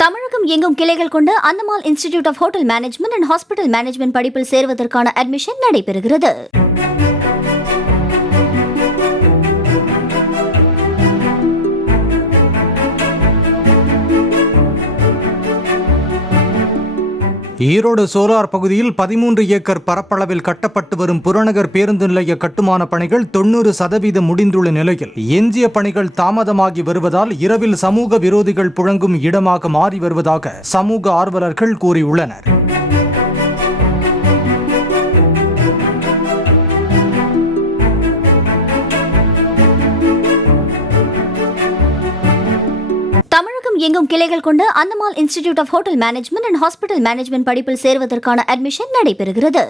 தமிழகம் எங்கும் கிளைகள் கொண்ட Anthamal institute of hotel management and hospital management படிப்பில் சேர்வதற்கான அட்மிஷன் நடைபெறுகிறது. ஈரோடு சோலார் பகுதியில் 13 ஏக்கர் பரப்பளவில் கட்டப்பட்டு வரும் புறநகர் பேருந்து நிலைய கட்டுமான பணிகள் 90% முடிந்துள்ள நிலையில் எஞ்சிய பணிகள் தாமதமாகி வருவதால் இரவில் சமூக விரோதிகள் புழங்கும் இடமாக மாறி வருவதாக சமூக ஆர்வலர்கள் கூறியுள்ளனர். தமிழகம் எங்கும் கிளைகள் கொண்ட Anthamal institute of hotel management and hospital management படிப்பில் சேர்வதற்கான அட்மிஷன் நடைபெறுகிறது.